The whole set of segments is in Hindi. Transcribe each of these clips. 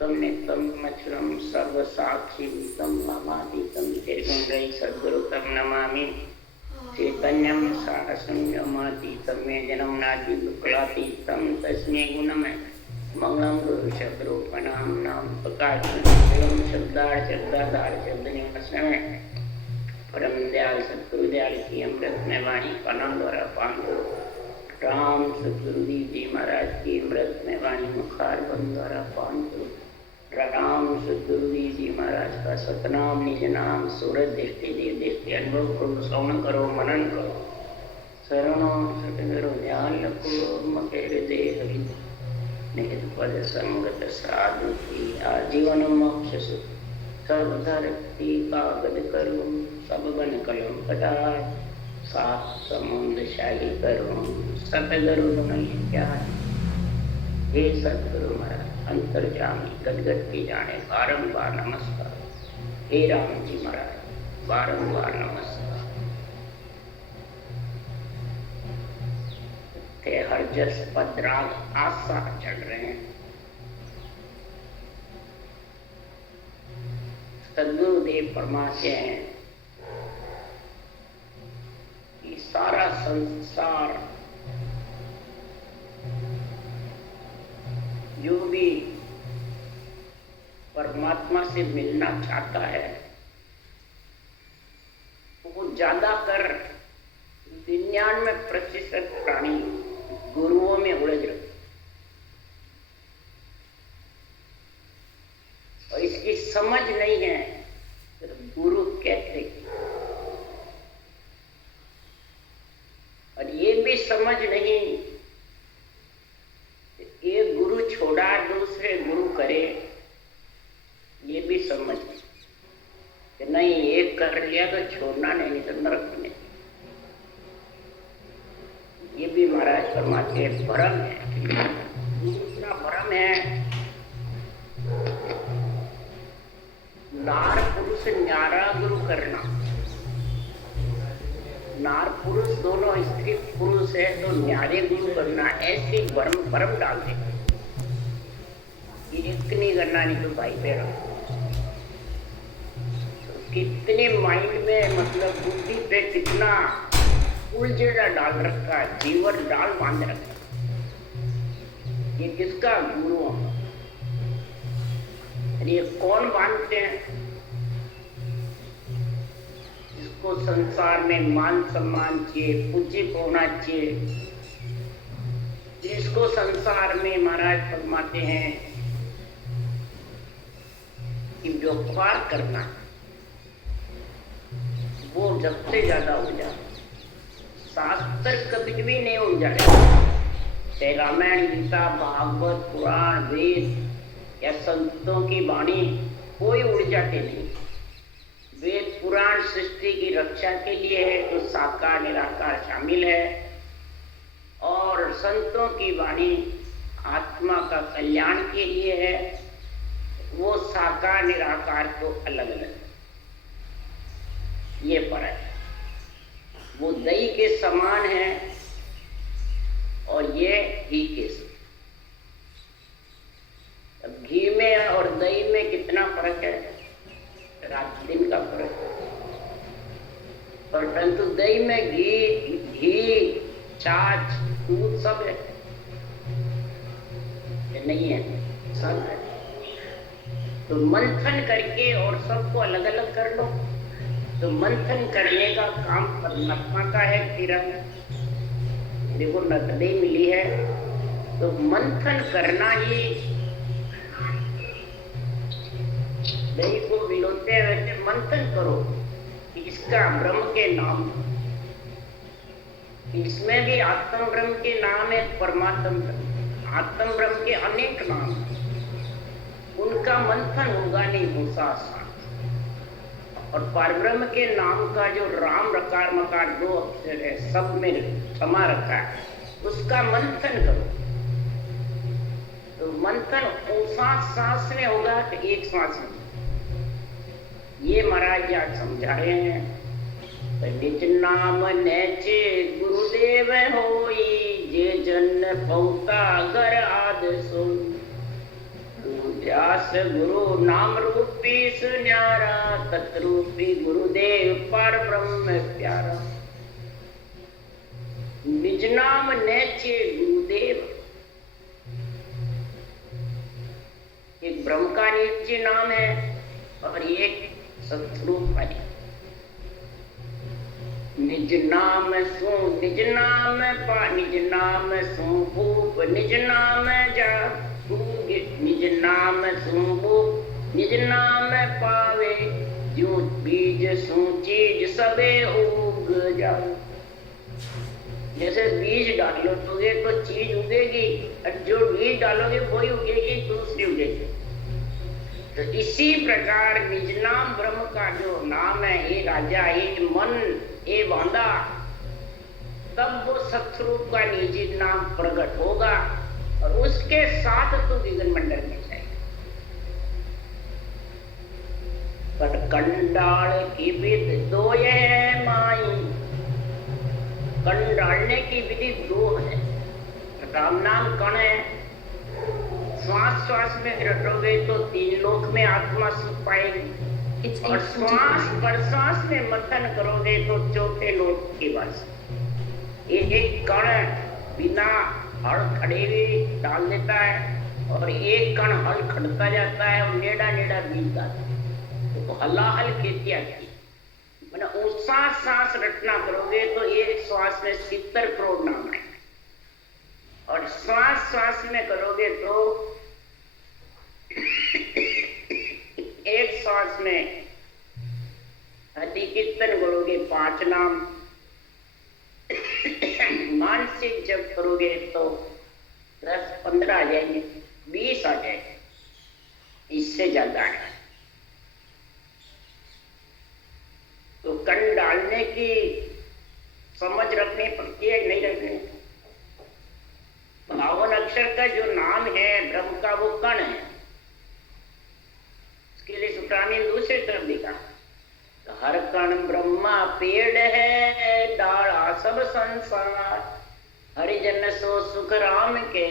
तम नित्यम मच्छरम सर्वसाक्षी तम ममातीतम त्रिगुण सद्गुरु तम नमामि चैतन्यम शासनमातीतम में जन्म नादि दुक्लातीतम तस्मै गुणमय मंगलम गुरु शब्दरूपणाम नाम प्रकाश शब्दार शब्दाधार शब्द निवासमय परम दयाल सतगुरु दयाल की अमृत में वाणी कनन द्वारा पान राम सतगुरु जी महाराज की अमृत में वाणी मुखार बंद द्वारा पान करो। राम सतगुरु जी महाराज का सतनाम निज नाम सूरज दृष्टि देव दृष्टि अनुभव करो, श्रवण करो, मनन करो, शरणो सतगुरु ध्यान रखो, मके हृदय निहित पद संगत साधु की आजीवन मोक्ष सुख सर्वथा रक्ति कागद करो सब बन कलम कटाय सात समुद्र शाही करो सतगुरु नहीं क्या हे सतगुरु महाराज अंतर्जामी गदगद की जाने बारंबार नमस्कार। हे राम जी महाराज बारंबार नमस्कार। ते हर जस पदराग आशा चढ़ रहे हैं। सद्गुरुदेव फरमाते हैं कि सारा संसार जो भी परमात्मा से मिलना चाहता है वो ज्यादातर 99% प्राणी गुरुओं में उलझ रहे और इसकी समझ नहीं है गुरु कैसे, और ये भी समझ नहीं एक गुरु छोड़ा दूसरे गुरु करे, ये भी समझ कि नहीं एक कर लिया तो छोड़ना नहीं तो नरक में। ये भी महाराज फरमाते हैं भ्रम है। दूसरा भ्रम है नार पुरुष न्यारा गुरु करना। नार पुरुष दोनों स्त्री पुरुष है तो न्यारे गुरु करना, ऐसे भ्रम डाल दे। एक नहीं करना नहीं तो भाई पे तो कितने माइंड में मतलब बुद्धि पे कितना उलझेड़ा डाल रखा है, जीवन डाल बांध रखा है। ये किसका गुरु? ये कौन बांधते हैं? जिसको संसार में मान सम्मान चाहिए, पूज्य होना चाहिए, जिसको संसार में महाराज फरमाते हैं कि व्यापार करना, वो सबसे ज्यादा उलझा। शास्त्र कभी भी नहीं उलझाएगा। रामायण गीता भागवत पुराण वेद या संतों की वाणी कोई उलझाते नहीं। वेद पुराण सृष्टि की रक्षा के लिए है तो साकार निराकार शामिल है, और संतों की वाणी आत्मा का कल्याण के लिए है, वो साकार निराकार को अलग अलग। ये फर्क है। वो दही के समान है और ये घी के समान। अब घी में और दही में कितना फर्क है? रात दिन का फर्क है। पर परंतु दही में घी छाछ दूध सब है, नहीं है? सब है। तो मंथन करके और सबको अलग अलग कर लो। तो मंथन करने का काम परमात्मा का है। फिर देखो नकदी मिली है तो मंथन करना ही, दही को भिगोते वैसे मंथन करो कि इसका ब्रह्म के नाम, इसमें भी आत्म ब्रह्म के नाम है, परमात्म आत्म ब्रह्म के अनेक नाम, उनका मंथन होगा नहीं भूसा। और परब्रह्म के नाम का जो राम रकार मकार 2 अक्षर है सब में समा रखा है, उसका मंथन करो। तो मंथन सांस में होगा तो एक सांस में। ये महाराज आज समझा रहे हैं। निज नाम नैचे गुरुदेव होई, जे जन पौता घर आद सुन। व्यास गुरु नाम रूपी सुन्यारा, तत्रूपी गुरुदेव पर ब्रह्म प्यारा। निज नाम नेचे गुरुदेव, एक ब्रह्म का निज नाम है और एक सतरूप है। निज नाम सु निज नाम पा, निज नाम सु भूप, निज नाम जा निज नाम सु भूप, निज नाम पावे, जो बीज सु चीज सबे उग जाओ। जैसे बीज डालोगे तो चीज उगेगी, और जो बीज डालोगे वही उगेगी, दूसरी उगेगी। तो इसी प्रकार निज नाम ब्रह्म का जो नाम है, ये राजा, ये मन, ये बांधा, तब वो सतरूप का निजी नाम प्रकट होगा और उसके साथ तो विघ्न मंडल में जाएगा। पर कंडाल की विधि दो है माई, कण डालने की विधि दो है। राम नाम कण है, श्वास श्वास में रटोगे तो 3 लोक में आत्मा सुख पाएगी, और श्वास प्रश्वास में मंथन करोगे तो 4थे लोक की वास। एक कण बिना हल खड़े हुए डाल देता है, और एक कण हल खड़ता जाता है और नेड़ा नेड़ा बीज डालता है, तो हलाहल खेती आती है। मैंने ऊंचा सांस रटना करोगे तो एक श्वास में 70 करोड़ नाम है, और श्वास श्वास में करोगे तो एक श्वास में अति कीर्तन करोगे 5 नाम, मानसिक जब करोगे तो 10-15 आ जाएंगे, 20 आ जाएंगे, इससे ज्यादा है। तो कण डालने की समझ रखनी पड़ती है, नहीं रखनी। 52 अक्षर का जो नाम है ब्रह्म का, वो कण है। इसके लिए सुखराम ने दूसरे तरफ लिखा, हर कण ब्रह्मा पेड़ है, डाला सब संसार, हरिजन सो सुख राम के,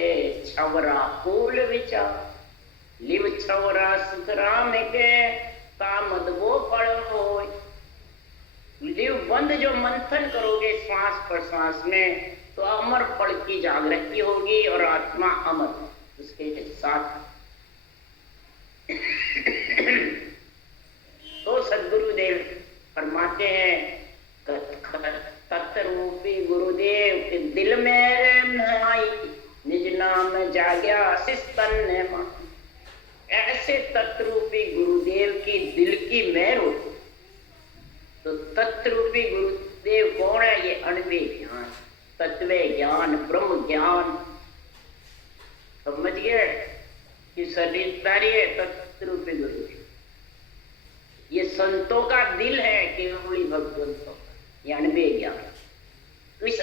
छवरा फूल विचार, लिव छवरा सुख राम के, कामद वो फल होय। लिव बंद जो मंथन करोगे श्वास प्रश्वास में, तो अमर फल की जागृति होगी और आत्मा अमर उसके साथ। तो सद्गुरुदेव फरमाते हैं, तत्रूपी गुरुदेव के दिल में आई, निज नाम जाग्या शिस्तन ने मां। ऐसे तत्रूपी गुरुदेव की दिल की मेहर होती। तो तत्रूपी गुरुदेव कौन है? ये अणवे ज्ञान, तत्व ज्ञान, ब्रह्म ज्ञान। समझ गए कि शरीरदारी है तत्रूपी गुरुदेव। ये संतों का दिल है केवली भगवंतों, अणवे ज्ञान। इस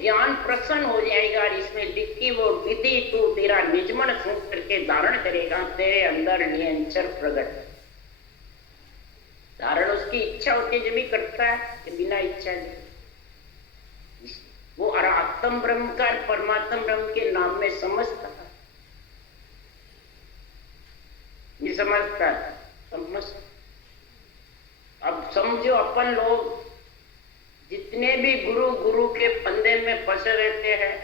ज्ञान प्रसन्न हो जाएगा, इसमें लिखी वो विधि तू तेरा निजमन सुन करके धारण करेगा, तेरे अंदर नियंचर प्रकट। धारण उसकी इच्छा होती है, जब भी करता है कि बिना इच्छा नहीं। वो आत्म ब्रह्म का परमात्म ब्रह्म के नाम में समझता है, ये समझता है। समझ अब समझो, अपन लोग जितने भी गुरु के फंदे में फंसे रहते हैं,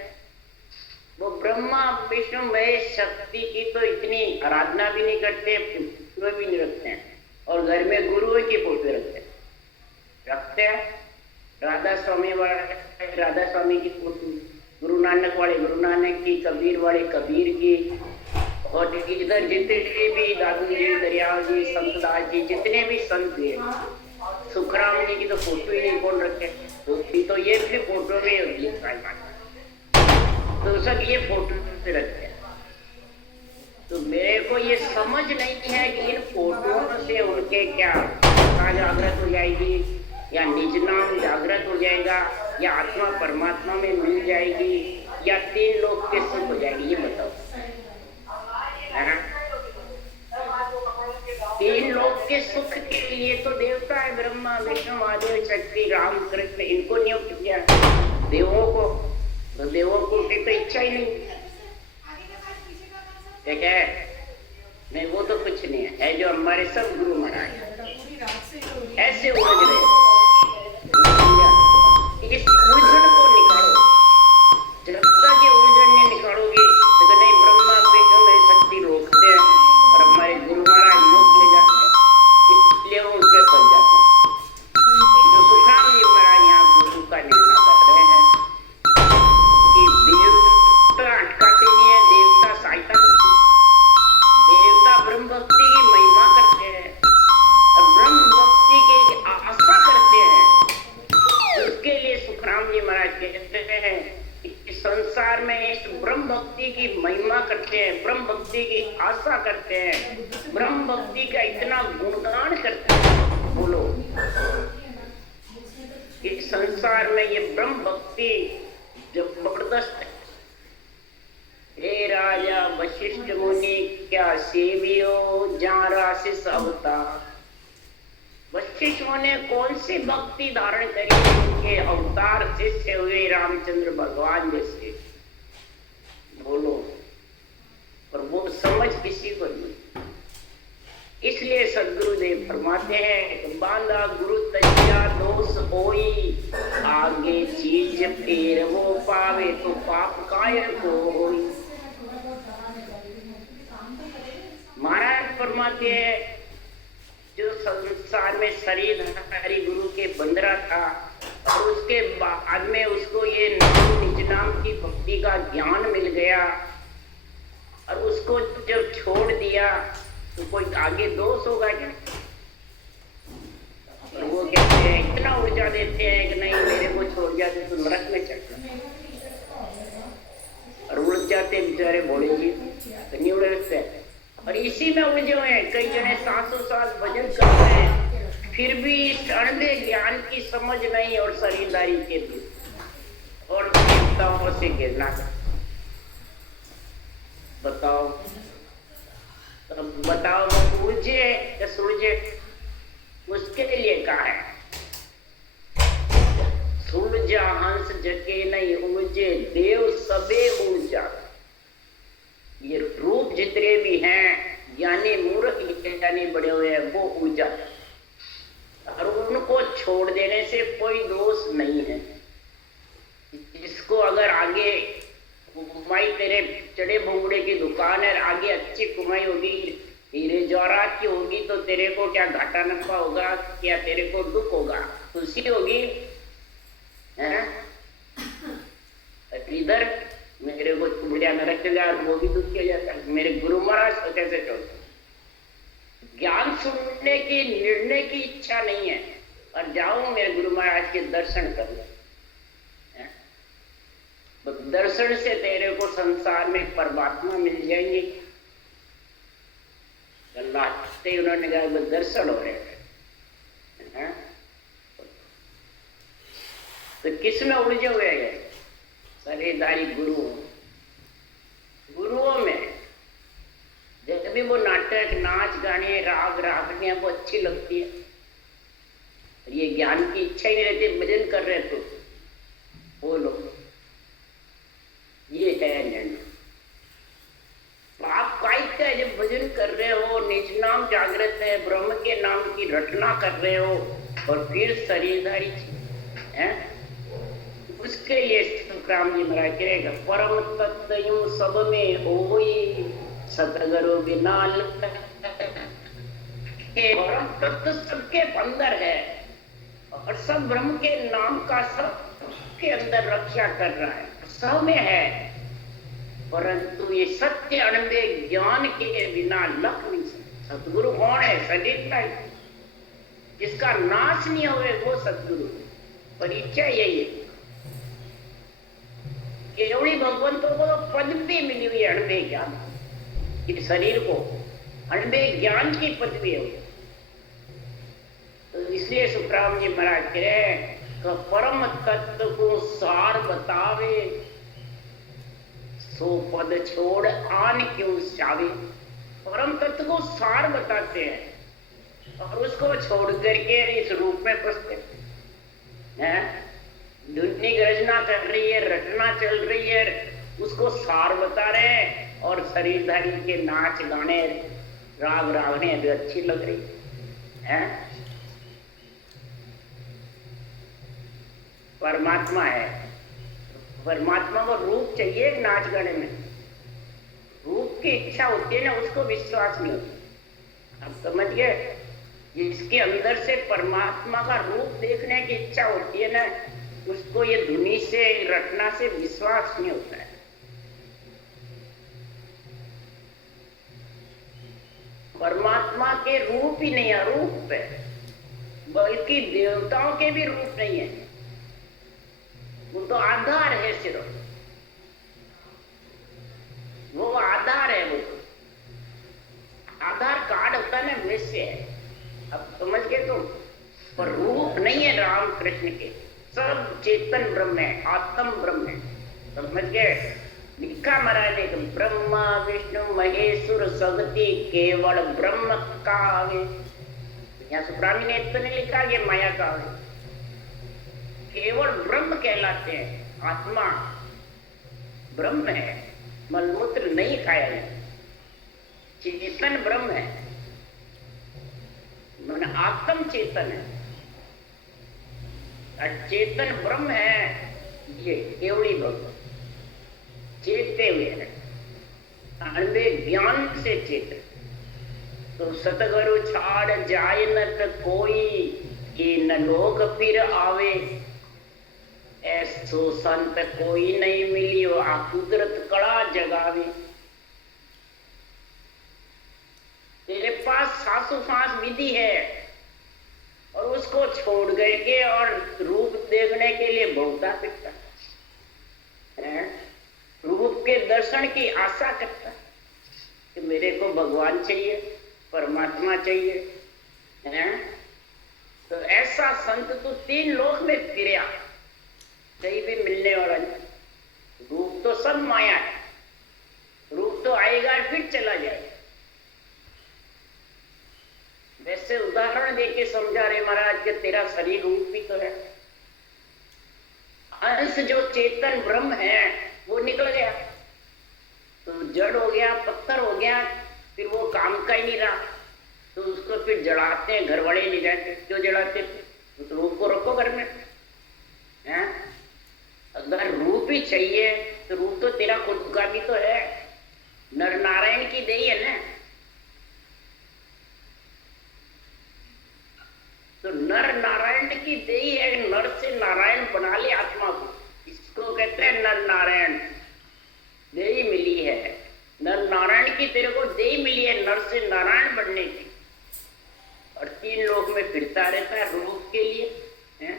वो ब्रह्मा विष्णु महेश शक्ति की तो इतनी आराधना भी नहीं करते, फोटो भी नहीं रखते हैं, और घर में गुरुओं की फोटो रखते हैं। राधा स्वामी वाले राधा स्वामी की फोटो, गुरु नानक वाले गुरु नानक की, कबीर वाले कबीर की, और इधर जितने भी दादू जी, दरियाव जी, संतदास जी, जितने भी संत हैं, सुखराम जी की तो फोटो ही नहीं कौन रखे, तो ये भी फोटो में होती है, तो सब ये फोटो से रखते हैं। तो मेरे को ये समझ नहीं है कि इन फोटो से उनके क्या जागृत हो जाएगी, या निज नाम जागृत हो जाएगा, या आत्मा परमात्मा में मिल जाएगी, या 3 लोक के सुख हो जाएगी, ये बताओ। 3 लोक के सुख के लिए तो देवता है, ब्रह्मा विष्णु महादेव शक्ति राम कृष्ण, इनको नियुक्त किया। देवों को की तो इच्छा ही नहीं, ठीक है? नहीं, वो तो कुछ नहीं है जो हमारे सब गुरु महाराज ऐसे उलझ रहे। इस उलझन को निकालो। जब तक ये उलझन नहीं निकालोगे तो नहीं ब्रह्मा में शक्ति रोकते हैं और हमारे गुरु महाराज मुक्त ले जाते हैं, इसलिए वो उनके फंस जाते हैं। जो सुखराम जी महाराज यहाँ गुरु का निर्णय कर रहे हैं कि देवता अटकाते नहीं है, देवता सहायता करते, देवता ब्रह्म भक्ति की महिमा करते हैं और ब्रह्म भक्ति की आशा करते हैं। उसके लिए सुखराम जी महाराज कहते हैं कि संसार में इस ब्रह्म भक्ति की महिमा करते हैं, ब्रह्म भक्ति की आशा करते हैं, ब्रह्म भक्ति का इतना गुणगान करते हैं। बोलो कि संसार में ये ब्रह्म भक्ति जबरदस्त है। हे राजा वशिष्ठ मुनि क्या सेवियो जहाँ राशिस अवतार। वशिष्ठ मुनि कौन सी भक्ति धारण करी उनके अवतार शिष्य हुए रामचंद्र भगवान जैसे। बोलो, और वो समझ किसी को नहीं। इसलिए सदगुरुदेव फरमाते हैं बांधा गुरु तजिया दोष होई, आगे चीज फिर वो पावे तो पाप कायर को होई। महाराज फरमाते हैं जो संसार में शरीरधारी गुरु के बंदरा था और उसके बाद में उसको ये नाम निज नाम की भक्ति का ज्ञान मिल गया और उसको जब छोड़ दिया तो कोई आगे दोष होगा क्या? और वो कहते हैं इतना ऊर्जा देते हैं कि नहीं मेरे को छोड़ जाते तो नरक में चढ़ और उड़ जाते बेचारे भोले जी तो नहीं उड़ते और इसी में उलझे हुए हैं। कई जने 700 साल भजन कर रहे हैं फिर भी इस अणबे ज्ञान की समझ नहीं और शरीरदारी के भी और देवताओं से गिरना। बताओ बताओ वो उलझे या सुलझे? उसके लिए कहा है सुलझा हंस जके नहीं उलझे देव सबे उलझा। ये रूप जितने भी हैं ज्ञानी मूर्ख ज्ञानी बड़े हुए हैं वो उलझा और उनको छोड़ देने से कोई दोष नहीं है। इसको अगर आगे कमाई तेरे चढ़े भोंगड़े की दुकान है, आगे अच्छी कमाई होगी, हीरे जवाहरात की होगी तो तेरे को क्या घाटा नफा होगा? क्या तेरे को दुख होगा? खुशी होगी? इधर मेरे को बुढ़िया नरक चला वो भी दुख किया जाता है। मेरे गुरु महाराज तो कैसे चलते? ज्ञान सुनने की निर्णय की इच्छा नहीं है और जाओ मेरे गुरु महाराज के दर्शन कर लो। तो दर्शन से तेरे को संसार में परमात्मा मिल जाएंगे। अल्लाह से उन्होंने कहा दर्शन हो रहे हैं तो किस में उलझे हुए हैं? शरीरधारी गुरुओं में जब भी वो नाटक नाच गाने राग रागनियां वो अच्छी लगती है, ये ज्ञान की इच्छा ही नहीं रहती, भजन कर रहे तो बोलो ये है निर्णय। आप काय का जब भजन कर रहे हो, निज नाम जागृत है, ब्रह्म के नाम की रटना कर रहे हो और फिर शरीरधारी है उसके लिए सुखराम जी महाराज कहेगा परम तत्व सब में होई सतगुरु बिना। परम तत्व सबके अंदर है और सब ब्रह्म के नाम का सबके अंदर रक्षा कर रहा है, सब में है, परंतु ये सत्य अणबे ज्ञान के बिना लख नहीं सकता। सतगुरु कौन है? शरीर जिसका नाश नहीं हुए वो सतगुरु। परिचय यही है। केवड़ी भगवंतों को पद भी मिली हुई है अणबे ज्ञान, इस शरीर को अणबे ज्ञान की पदवी है। तो इसलिए सुखराम जी महाराज कह रहे हैं तो परम तत्व को सार बतावे सो पद छोड़ आन क्यों चावे। परम तत्व को सार बताते हैं और उसको छोड़ करके इस रूप में फंसते हैं। दुनिया रचना कर रही है, रचना चल रही है, उसको सार बता रहे हैं और शरीरधारी के नाच गाने राग रागने भी अच्छी लग रही है। परमात्मा है, परमात्मा को रूप चाहिए नाच गाने में, रूप की इच्छा होती है ना, उसको विश्वास नहीं होता। आप समझ गए? जिसके अंदर से परमात्मा का रूप देखने की इच्छा होती है ना, उसको ये धुनी से रटना से विश्वास नहीं होता है। परमात्मा के रूप ही नहीं, अरूप है, बल्कि देवताओं के भी रूप नहीं है, वो तो आधार है, सिर्फ वो आधार है, वो आधार कार्ड होता है ना, वैसे है। अब समझ गए तुम? पर रूप नहीं है राम कृष्ण के, सब चेतन ब्रह्म है, आत्म ब्रह्म है। समझ गए? लिखा महाराज ने, ब्रह्मा विष्णु महेश्वर सगति केवल ब्रह्म कावे। यहाँ सुब्रामी ने तो नहीं लिखा ये माया कावे, केवल ब्रह्म कहलाते हैं। आत्मा ब्रह्म है, मलमूत्र नहीं खाया है, चेतन ब्रह्म है, मन आत्म चेतन है, अचेतन ब्रह्म है। ये केवली भगवान चेतते हुए है, अनबे ज्ञान से चेतन। तो सतगुरु छाड़ जाय न त कोई, ये न लोक फिर आवे, ऐसो संत कोई नहीं मिलियो, आ कुदरत कड़ा जगावे। तेरे पास सासुफास विधि है और उसको छोड़ गए के और रूप देखने के लिए बहुता फिरता है, रूप के दर्शन की आशा करता है कि मेरे को भगवान चाहिए, परमात्मा चाहिए है। तो ऐसा संत तो 3 लोक में फिरया, कहीं भी मिलने वाला नहीं। रूप तो सब माया है, रूप तो आएगा फिर चला जाएगा। वैसे उदाहरण देके समझा रहे महाराज कि तेरा शरीर रूप भी तो है, अंश जो चेतन ब्रह्म है वो निकल गया तो जड़ हो गया, पत्थर हो गया, फिर वो काम का ही नहीं रहा। तो उसको फिर जलाते हैं, घर वाले ले जाते। क्यों जलाते? उस रूप को रखो घर में है। अगर रूप ही चाहिए तो रूप तो तेरा खुद का भी तो है, नर नारायण की देही है ना। तो नर नारायण की देही है, नर से नारायण बना ले आत्मा को, इसको कहते हैं नर नारायण। देही मिली है, नर नारायण की तेरे को देही मिली है, नर से नारायण बनने की। और 3 लोक में फिरता रहता है रूप के लिए है?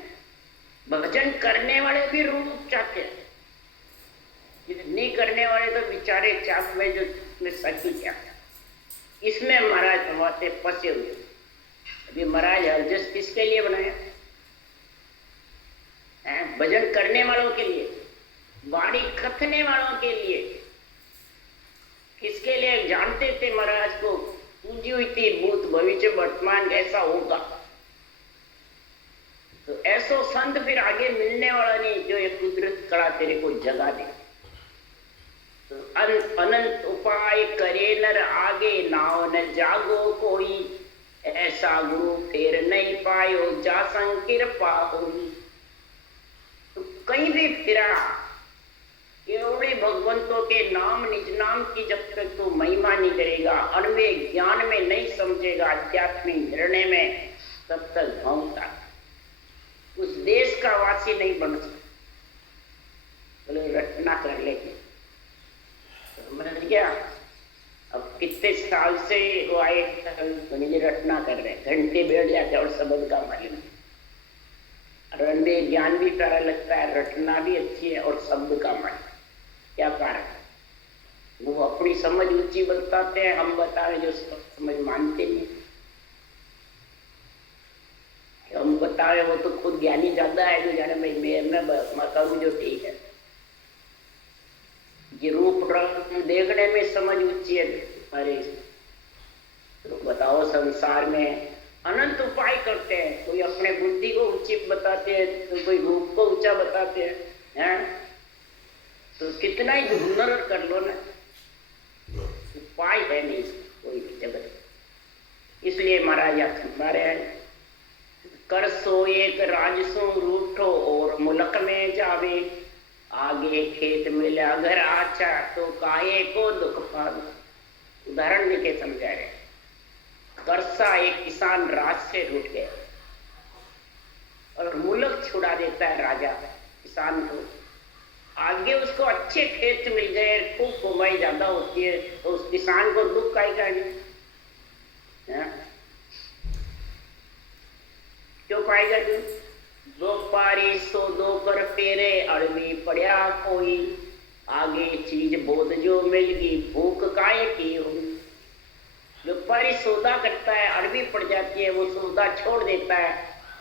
भजन करने वाले भी रूप चाहते हैं, नहीं करने वाले तो बेचारे चाप में जो में सकी क्या, इसमें महाराज भगवाते फंसे हुए। अभी महाराज हरजस किसके लिए बनाया है? भजन करने वालों के लिए, वाणी कथने वालों के लिए। किसके लिए? जानते थे महाराज को पूजी हुई थी, भूत भविष्य वर्तमान ऐसा होगा। तो ऐसो संत फिर आगे मिलने वाला नहीं जो ये कुदरत कड़ा तेरे को जगा दे। तो अनंत उपाय करे नर आगे, नाव न जागो कोई, ऐसा गुरु फेर नहीं पायो, जा कृपा होई। तो कहीं भी फिरा, केवड़े भगवंतों के नाम निज नाम की जब तक तू महिमा नहीं करेगा, अनवे ज्ञान में नहीं समझेगा, आध्यात्मिक निर्णय में, तब तक भौंकता उस देश का वासी नहीं बन सकता। बोले रटना कर लेके समझ गया। अब कितने साल से वो आए मुझे रटना कर रहे, घंटे बैठ जाते और शब्द का मालूम। रंडे ज्ञान भी प्यारा लगता है, रटना भी अच्छी है और शब्द का मालूम। क्या कारण? वो अपनी समझ ऊंची बताते हैं, हम बता रहे जो समझ मानते नहीं। हम बता रहे वो तो खुद ज्ञानी ज्यादा है, जो जाने मैं करूँ जो ठीक है। ये रूप रंग देखने में समझ ऊंची है। अरे तो बताओ, संसार में अनंत उपाय करते हैं, कोई अपने बुद्धि को ऊंची बताते हैं, तो कोई रूप को ऊंचा बताते हैं। तो कितना ही हुनर कर लो ना, उपाय है नहीं कोई भी जगत। इसलिए महाराज खंबा रहे हैं, कर सो एक राजसो रूठो और मुल्क में जावे, आगे खेत मिला घर आचा तो काहे को दुख पावे। उदाहरण देके समझा रहे, करसा एक किसान राज से रूठ गया और मुल्क छुड़ा देता है राजा किसान को, आगे उसको अच्छे खेत मिल गए, खूब कमाई ज्यादा होती है, तो उस किसान को दुख का नहीं, क्यों पाएगा? दो पारी सो दो कर फेरे अड़वी पड़िया कोई, आगे चीज बोध जो मिल गई भूख काहे की होगी। जो पारी सौदा करता है अड़वी पड़ जाती है, वो सौदा छोड़ देता है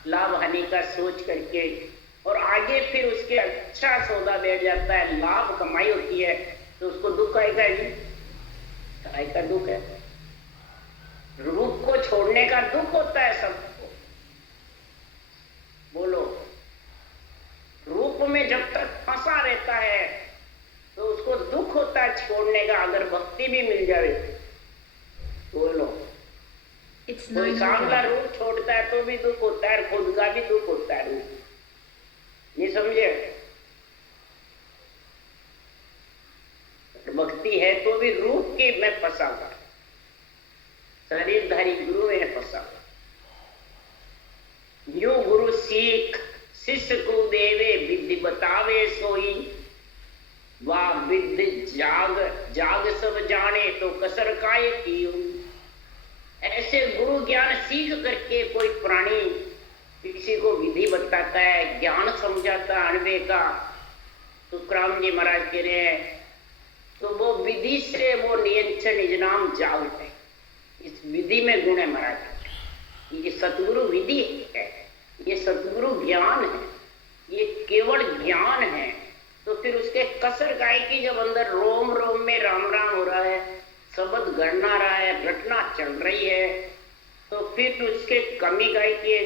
लाभ हानि का सोच करके, और आगे फिर उसके अच्छा सौदा बैठ जाता है, लाभ कमाई होती है, तो उसको दुख आएगा नहीं? काय का दुख है? रूप को छोड़ने का दुख होता है सबको। बोलो, रूप में जब तक फंसा रहता है तो उसको दुख होता है छोड़ने का, अगर भक्ति भी मिल जाए। बोलो, कोई सांवला रूप छोड़ता है तो भी दुख होता है, खुद का भी दुख होता है रूप, ये समझे? भक्ति है तो भी रूप के में फंसा हुआ, शरीरधारी गुरु में फंसा। यो गुरु सीख शिष्य को देवे, विधि बतावे सोई, वाह विधि जाग जाग सब जाने तो कसर काय की। ऐसे गुरु ज्ञान सीख करके कोई प्राणी किसी को विधि बताता है, ज्ञान समझाता है अणवे का, तो तुकाराम जी महाराज कह रहे हैं, तो वो विधि से वो नियंत्रण निजनाम जागते हैं। इस विधि में गुण है महाराज, ये सतगुरु विधि है, ये सतगुरु ज्ञान है, ये केवल ज्ञान है। तो फिर उसके कसर गाय की जब अंदर रोम रोम में राम राम हो रहा है, शब्द गढ़ना रहा है, घटना चल रही है, तो फिर उसके कमी गाय की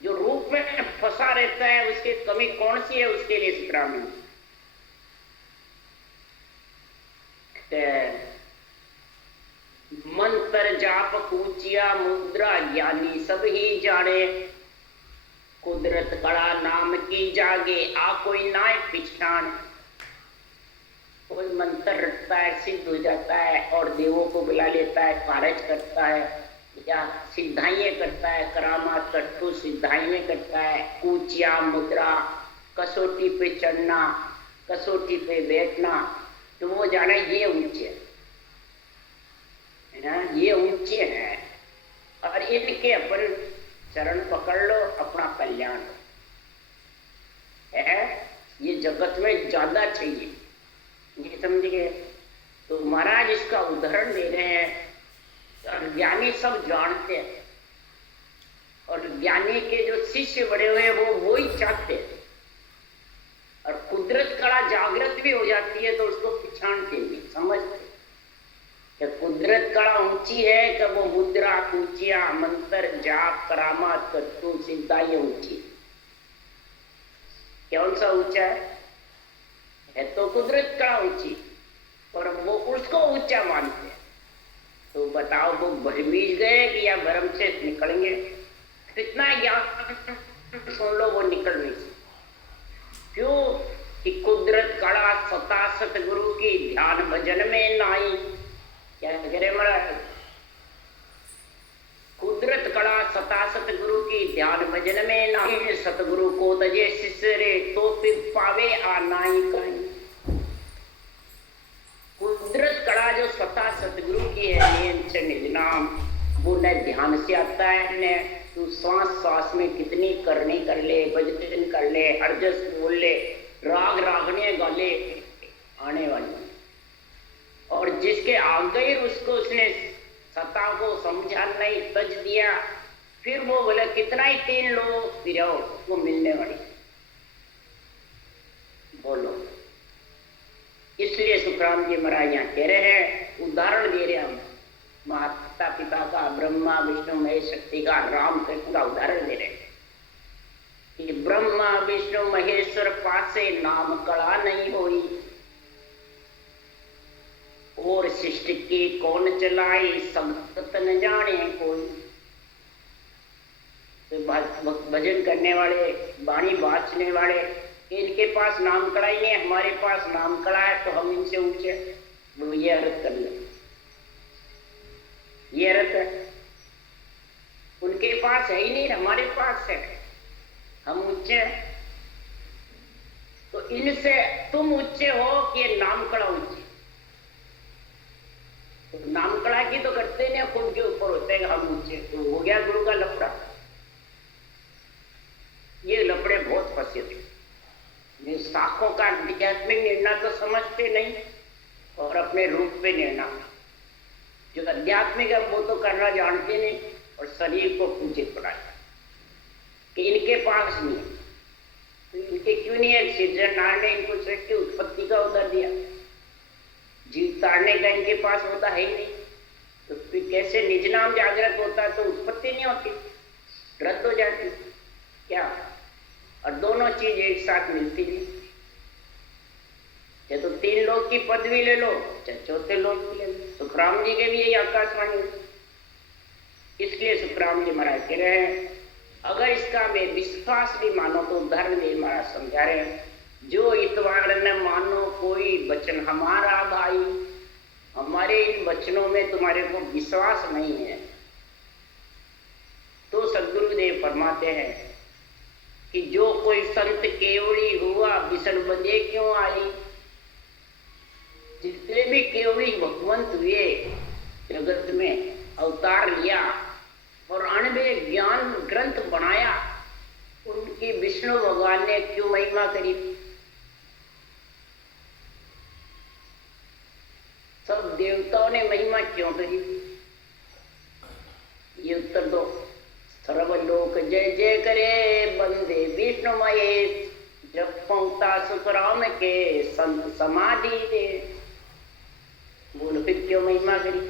जो रूप में फंसा रहता है, उसकी कमी कौन सी है? उसके लिए सिद्धराम मंत्र जाप कूचिया मुद्रा ज्ञानी सब ही जाने, कुदरत कड़ा नाम की जागे आ कोई ना पिछाण। कोई मंत्र रटता है, सिद्ध हो जाता है और देवों को बुला लेता है, कारज करता है या सिद्धाइए करता है, करामात कट्टू सिद्धाइए करता है, कूचिया मुद्रा, कसौटी पे चढ़ना, कसौटी पे बैठना, तो वो जाने ये ऊंचे है ना, ये ऊंचे हैं, और इनके अपन चरण पकड़ लो, अपना कल्याण है। ये जगत में ज्यादा चाहिए, ये समझिए। तो महाराज इसका उदाहरण दे रहे हैं, और ज्ञानी सब जानते हैं, और ज्ञानी के जो शिष्य बड़े हुए हैं वो ही चाहते हैं, और कुदरत कड़ा जागृत भी हो जाती है तो उसको पहचानते भी, समझते कि कुदरत कड़ा ऊंची है, कि वो मुद्रा ऊंचिया, मंत्र जाप करामात कट्टू सिद्धाई ऊंची। कौन सा ऊंचा है तो कुदरत कड़ा ऊंची, और वो उसको ऊंचा मानते हैं। तो बताओ वो भरमीज गए कि या भरम से निकलेंगे? कितना ज्ञान सुन लो, वो निकल नहीं सकते। क्यों? कि कुदरत कड़ा सता सतगुरु की ध्यान भजन में नाई। क्या करे महाराज? कुदरत कड़ा सता सतगुरु की ध्यान भजन में नाई, सतगुरु को तजे शिष्य रे तो फिर पावे आ नाई कहीं। कुदरत कड़ा जो सता सतगुरु की है, नियंत्रण निजनाम, वो न ध्यान से आता है, न तू सांस सांस में कितनी करनी कर ले, भजन कर ले, अर्जस बोल ले, राग रागने गाले आने वाली। और जिसके आ गई उसको उसने सत्ता को समझा नहीं, तज दिया, फिर वो बोले कितना ही तीन लो फिर वो मिलने वाली। बोलो, इसलिए सुखराम जी महाराज यहाँ कह रहे हैं, उदाहरण दे रहे हैं हम, माता पिता का, ब्रह्मा विष्णु महेश शक्ति का, राम कृष्ण का उदाहरण दे रहे हैं कि ब्रह्मा विष्णु महेश्वर पासे नाम कड़ा नहीं होई। और सृष्टि की कौन चलाई, सब तत न जाने कोई। तो भजन करने वाले, वाणी बाँचने वाले, इनके पास नाम कड़ा ही नहीं, हमारे पास नाम कड़ा है तो हम इनसे ऊंचे। वो ये अर्थ कर ले, ये अर्थ है। उनके पास है ही नहीं, हमारे पास है, हम ऊंचे हैं। तो इनसे तुम ऊंचे हो कि नाम कड़ा ऊंचे। तो नाम कड़ा की तो करते नहीं, खुद के ऊपर होते हैं हम ऊंचे। तो हो गया गुरु का लफड़ा। ये लफड़े बहुत फंसे थे। ये शाखों का आध्यात्मिक निर्णय तो समझते नहीं और अपने रूप पे निर्णय, जो आध्यात्मिक है वो तो करना जानते नहीं और शरीर को पूजे पड़ाया कि इनके पास नहीं है। तो इनके क्यों नहीं है? सिद्धनारायण ने इनको सृष्टि उत्पत्ति का उदर दिया, जीव ताड़ने का इनके पास होता है ही नहीं। तो फिर कैसे निज नाम जागृत होता है तो उत्पत्ति नहीं होती, रद्द हो जाती क्या? और दोनों चीज एक साथ मिलती नहीं। या तो 3 लोग की पदवी ले लो, चाहे 4थे लोग की ले लो। सुखराम जी के भी यही आकाशवाणी, इसलिए सुखराम जी महाराज कह रहे हैं, अगर इसका वे विश्वास भी मानो तो उदाहरण दे महाराज समझा रहे हैं, जो इतवार न मानो कोई वचन हमारा भाई, हमारे इन वचनों में तुम्हारे को विश्वास नहीं है तो सदगुरुदेव फरमाते हैं कि जो कोई संत केवड़ी हुआ बिसर बंदे क्यों आई। जितने भी केवड़ी भगवंत हुए जगत में, अवतार लिया और अणबे ज्ञान ग्रंथ बनाया, उनकी विष्णु भगवान ने क्यों महिमा करी? सब देवताओं ने महिमा क्यों करी? ये उत्तर दो। सर्वलोक जय जय करे बंदे विष्णु महेश, जब पहुंचता सुखराम के संत समाधि दे। बोलो फिर क्यों महिमा करी?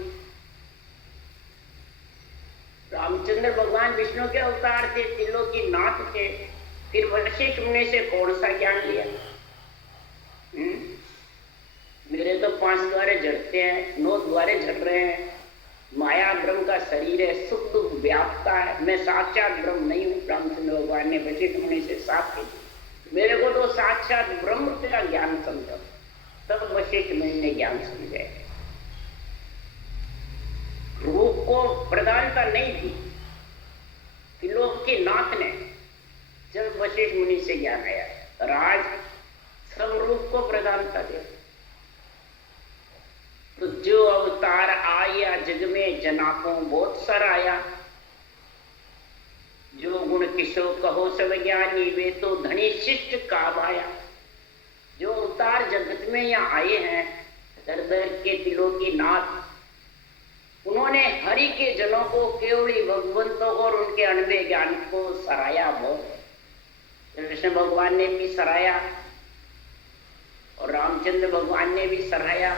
रामचंद्र भगवान विष्णु के अवतार थे, त्रिलोकी नाथ थे, फिर वशिष्ठ मुनि से कौन सा ज्ञान लिया? मेरे तो 5 द्वारे झड़ते हैं, 9 द्वारे झड़ रहे हैं, माया ब्रह्म का शरीर है, सुख दुख व्यापता है, मैं साक्षात ब्रह्म नहीं हूँ। रामचंद्र भगवान ने वशिष्ठ मुनि से साफ की, मेरे को तो साक्षात ब्रह्म का ज्ञान समझो। तब वशिष्ठ मुनि ने ज्ञान समझे। रूप को प्रधानता नहीं दी त्रिलोक के नाथ ने, जब वशिष्ठ मुनि से ज्ञान आया, राज सब रूप को प्रधानता दे। तो जो अवतार आया जग में जना को बहुत सराया, जो गुण किशो कहो सब ज्ञानी वे तो धनी शिष्ट कावाया। जो अवतार जगत में यहाँ आए हैं दर दर के दिलों की नाथ, उन्होंने हरि के जनों को, केवली भगवंतों को और उनके अनबे ज्ञान को सराया बहुत। कृष्ण भगवान ने भी सराया और रामचंद्र भगवान ने भी सराया।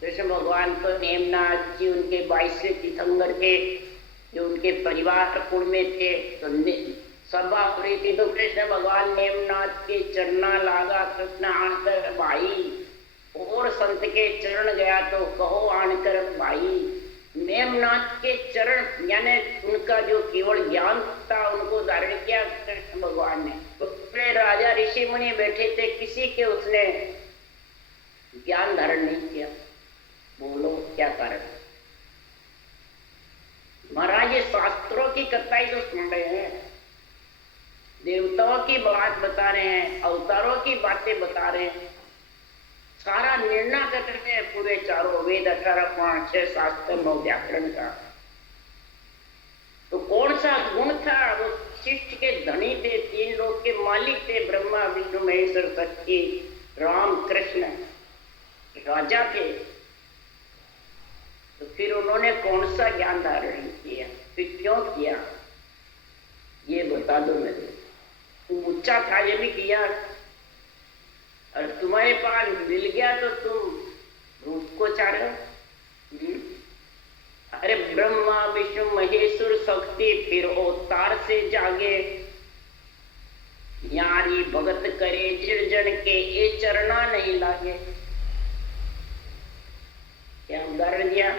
कृष्ण भगवान तो नेमनाथ जी उनके 22वें तीर्थंकर थे, जो उनके परिवार कुल में थे। तो सभा हो रही थी तो कृष्ण भगवान नेमनाथ के चरना लागा, कृष्ण आनकर भाई, और संत के चरण गया तो कहो आनकर भाई। नेमनाथ के चरण यानी उनका जो केवल ज्ञान था उनको धारण किया कृष्ण भगवान ने। तो राजा ऋषि मुनि बैठे थे, किसी के उसने ज्ञान धारण नहीं किया। बोलो क्या कारण? महाराज ये शास्त्रों की कथाई तो सुन रहे हैं, देवताओं की बात बता रहे हैं, अवतारों की बातें बता रहे हैं, सारा निर्णय कर रहे हैं पूरे चारों वेद, 18 पुराण, 6 शास्त्र, 9 व्याकरण का। तो कौन सा गुण था? वो शिष्ट के धनी थे, 3 लोक के मालिक थे, ब्रह्मा विष्णु महेश्वर शक्ति, राम कृष्ण राजा थे। तो फिर उन्होंने कौन सा ज्ञान धारण किया, फिर क्यों किया, ये बता दो मेरे। ऊंचा था ये भी किया, और तुम्हारे पास मिल गया तो तुम रूप को चाह रहे हो। अरे ब्रह्मा विष्णु महेश्वर शक्ति फिर अवतार से जागे, यारी भगत करे जिर जन के ए चरना नहीं लागे। क्या उदाहरण दिया?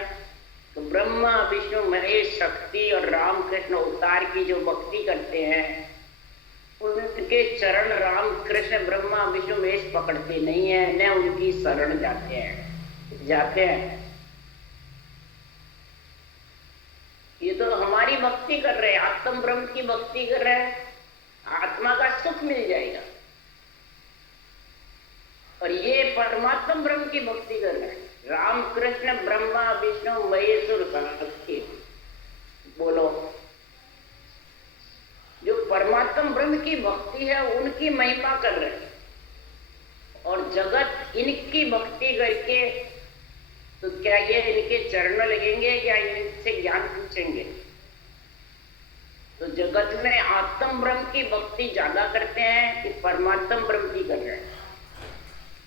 तो ब्रह्मा विष्णु महेश शक्ति और राम कृष्ण अवतार की जो भक्ति करते हैं, उनके चरण राम कृष्ण ब्रह्मा विष्णु महेश पकड़ते नहीं है, न उनकी शरण जाते हैं। ये तो हमारी भक्ति कर रहे हैं, आत्म ब्रह्म की भक्ति कर रहे हैं, आत्मा का सुख मिल जाएगा। और ये परमात्म ब्रह्म की भक्ति कर रहे हैं, राम कृष्ण ब्रह्मा विष्णु महेश और शक्ति। बोलो, जो परमात्म ब्रह्म की भक्ति है उनकी महिमा कर रहे हैं, और जगत इनकी भक्ति करके, तो क्या ये इनके चरणों लगेंगे? क्या इनसे ज्ञान पूछेंगे? तो जगत में आत्म ब्रह्म की भक्ति ज्यादा करते हैं कि परमात्म ब्रह्म की कर रहे हैं?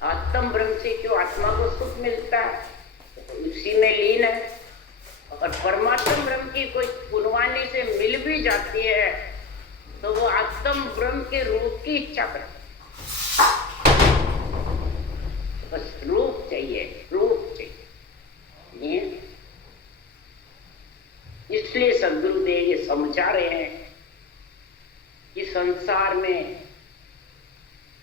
आत्म ब्रह्म से क्यों आत्मा को सुख मिलता है, तो उसी में लीन है। और परमात्म ब्रह्म की कोई पुनवानी से मिल भी जाती है तो वो आत्म ब्रह्म के रूप की इच्छा करता है। बस रूप चाहिए। इसलिए सद्गुरुदेव ये समझा रहे हैं कि संसार में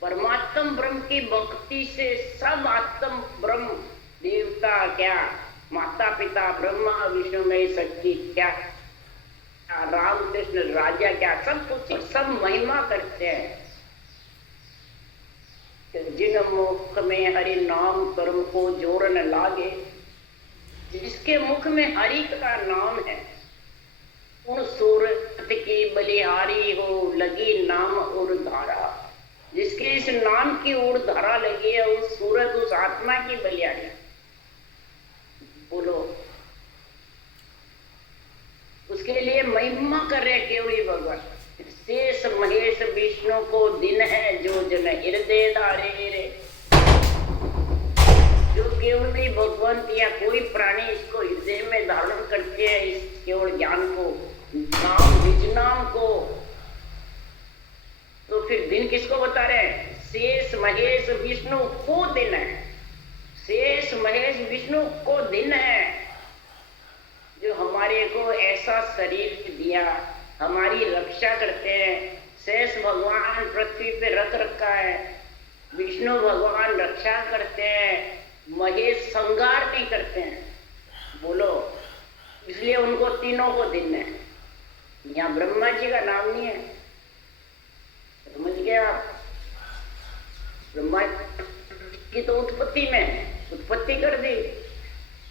परमात्म ब्रह्म की भक्ति से सब आत्म ब्रह्म देवता, क्या माता पिता ब्रह्मा विष्णु महेश शक्ति, क्या राम कृष्ण राजा, क्या सब कुछ, सब महिमा करते हैं। जिन मुख में हरि नाम कर्म को जोड़ न लागे, जिसके मुख में हरि का नाम है, उन सूरत की बलिहारी हो लगी नाम और धारा। जिसके इस नाम की ओर धारा लगी है, उस सूरत, उस आत्मा की बलिहारी। बोलो, उसके लिए महिमा कर रहे केवली भगवान। शेष महेश विष्णु को दिन है जो जन हृदय धारे रे। जो केवली भगवंत या कोई प्राणी इसको हृदय में धारण करते हैं, इस केवल ज्ञान को, नाम निज नाम को, तो फिर दिन किसको बता रहे हैं? शेष महेश विष्णु को दिन है। शेष महेश विष्णु को दिन है, जो हमारे को ऐसा शरीर दिया, हमारी रक्षा करते हैं। शेष भगवान पृथ्वी पे रख रखा है, विष्णु भगवान रक्षा करते हैं, महेश संगार नहीं करते हैं। बोलो, इसलिए उनको तीनों को दिन है। यहाँ ब्रह्मा जी का नाम नहीं है, समझ गए आप? ब्रह्मा की तो उत्पत्ति में उत्पत्ति कर दी,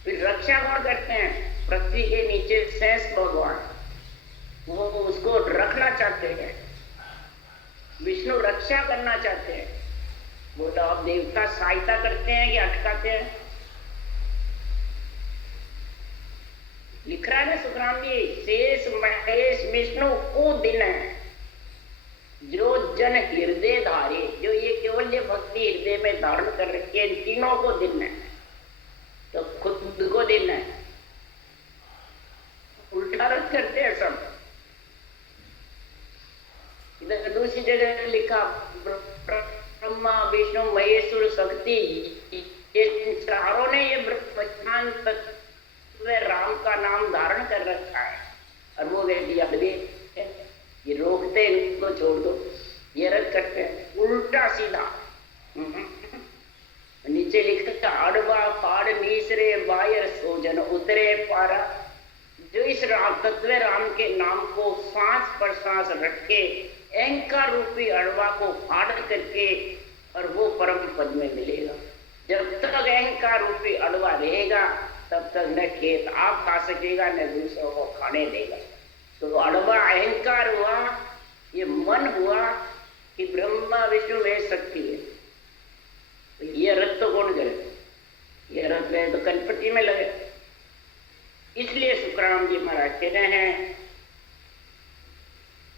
फिर रक्षा कौन करते हैं? पृथ्वी के नीचे शेष भगवान, वो उसको रखना चाहते हैं, विष्णु रक्षा करना चाहते हैं। बोला, आप देवता सहायता करते हैं कि अटकाते हैं? लिख रहा है ना सुखराम जी, शेष महेश विष्णु को दिन है जो जन हृदय धारे। जो ये केवल ये भक्ति हृदय में धारण कर रखी है, इन तीनों को दिन है, तो खुद को दिन है। उल्टा रख करते हैं सब। इधर दूसरी जगह लिखा, ब्रह्मा विष्णु महेश्वर शक्ति, ये इन चारों ने ये ब्रह्मज्ञान तत्व राम का नाम धारण कर रखा है। और वो ये रोकते, इनको छोड़ दो, ये रद्द करते हैं उल्टा सीधा। नीचे लिखता, अड़वा फाड़ नीसरे बायर सोजन उतरे पारा। जो इस राम तत्व राम के नाम को सांस पर सांस रख के अहंकार रूपी अड़वा को फाड़ करके, और वो परम पद में मिलेगा। जब तक अहंकार रूपी अड़वा रहेगा, तब तक न खेत आप खा सकेगा, न दूसरों को खाने देगा। तो अड़वा अहंकार हुआ, ये मन हुआ कि ब्रह्मा विष्णु महेश शक्ति है। तो ये रथ तो कौन करे? ये रथ रहे तो कनपट्टी में लगे। इसलिए सुखराम जी महाराज कह रहे हैं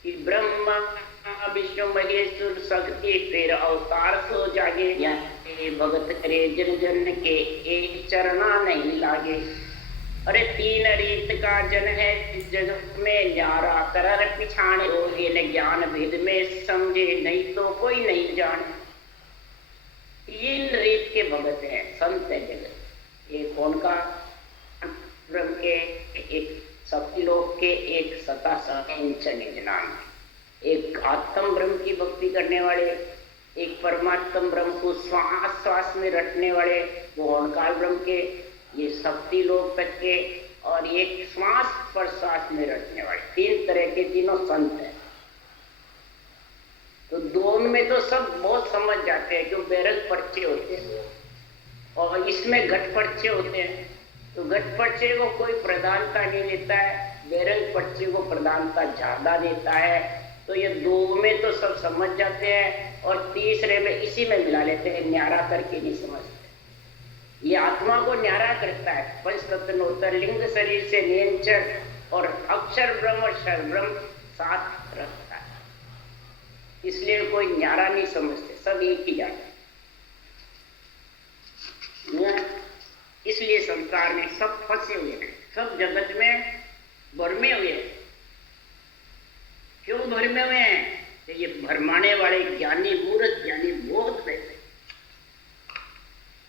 कि ब्रह्मा विष्णु महेश्वर शक्ति फिर अवतार सो जागे। भगत करे जन जन के एक चरना नहीं लागे। अरे तीन रीत का जन है जगत में न्यारा, कर पिछाने होगे न ज्ञान भेद में समझे, नहीं तो कोई नहीं जाने। तीन रीत के भगत हैं, संत है जगत। ये कौन का? ब्रह्म के एक सत्यलोक के एक सता सहंच निज नाम, एक आत्म ब्रह्म की भक्ति करने वाले, एक परमात्म ब्रह्म को श्वास श्वास में रटने वाले वो ओंकार ब्रह्म के, ये शक्ति लोक तक के, और एक श्वास पर श्वास में रटने वाले, तीन तरह के तीनों संत हैं। तो दोनों में तो सब बहुत समझ जाते हैं, क्यों बैरल पर्चे होते हैं और इसमें घट पर्चे होते हैं। तो घट पर्चे को कोई प्रधानता नहीं देता है, बैरल पर्चे को प्रधानता ज्यादा देता है। तो ये दो में तो सब समझ जाते हैं और तीसरे में इसी में मिला लेते हैं, न्यारा करके नहीं समझते। ये आत्मा को न्यारा करता है, पंचतत्वोत्तर लिंग शरीर से नियंत्रण और अक्षर ब्रह्म और शर ब्रह्म साथ रखता है, इसलिए कोई न्यारा नहीं समझते, सब एक ही जाते। इसलिए संसार में सब फंसे हुए हैं, सब जगत में भरमे हुए हैं। क्यों भरमे हुए हैं? तो ये भरमाने वाले ज्ञानी मूर्ख ज्ञानी बहुत रहते,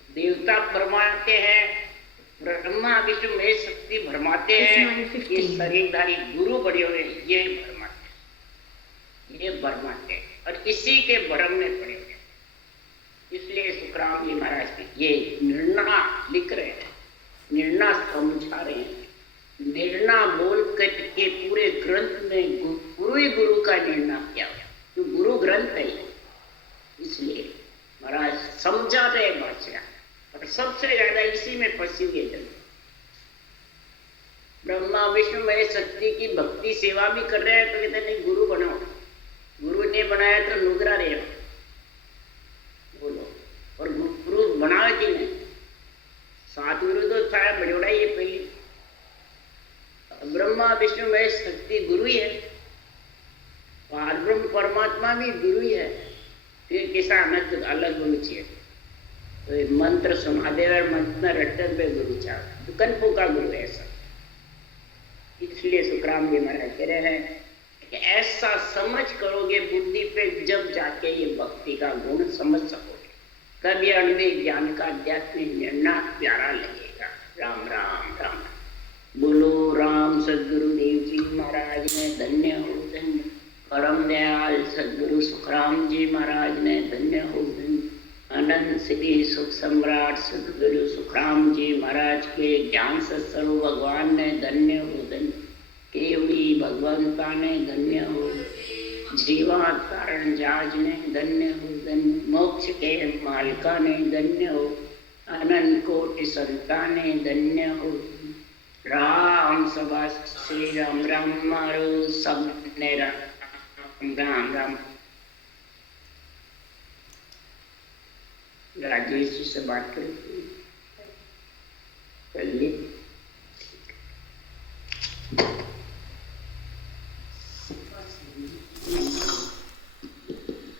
देवता भरमाते हैं, ब्रह्मा विष्णु महेश शक्ति भरमाते हैं, ये शरीरधारी गुरु बड़े हुए ये भरमाते हैं और इसी के भ्रम में पड़े हुए। इसलिए सुखराम जी महाराज ये निर्णय लिख रहे हैं, निर्णय समझा रहे हैं, निर्णय बोल करके पूरे ग्रंथ में गुरु ही गुरु का निर्णय किया हुआ, जो गुरु ग्रंथ है। इसलिए महाराज समझा रहे भाषा, और सबसे ज्यादा इसी में फंसी हुई है। ब्रह्मा विष्णु महेश शक्ति की भक्ति सेवा भी कर रहे हैं तो कहते नहीं गुरु बनाओ, गुरु ने बनाया तो नुगरा रहे बोलो, और गुरु बनावे कि नहीं? सात गुरु तो सारा बड़ोड़ा ही है पहले, ब्रह्मा विष्णु महेश शक्ति गुरु ही है, ब्रह्म परमात्मा भी गुरु ही है, फिर किसा अलग गुरु चाहिए? तो मंत्र सुना दे और मंत्र रटन पे गुरु चाहे, दुकनपू का गुरु है ऐसा। इसलिए सुखराम जी महाराज कह रहे हैं कि ऐसा समझ करोगे बुद्धि पे, जब जाके ये भक्ति का गुण समझ सकोगे, तब ये अण्वे ज्ञान का आध्यात्मिक निर्णय प्यारा लगेगा। राम राम राम। बोलो राम सदगुरुदेव जी महाराज ने धन्य हो धन्य, परम दयाल सदगुरु सुखराम जी महाराज ने धन्य हो धन्य, अनंत श्री सुख सम्राट सदगुरु सुखराम जी महाराज के ज्ञान सत्स्वरूप भगवान ने धन्य हो धन्य, केवली भगवंता ने धन्य हो, जीवा कारण जाज ने धन्य हो धन्य, मोक्ष के मालिका ने धन्य हो, अनंत कोटि संता ने धन्य हो। राम सभा श्री राम राम मारो सब ने राम राम राम। राजेश जी से बात कर ली।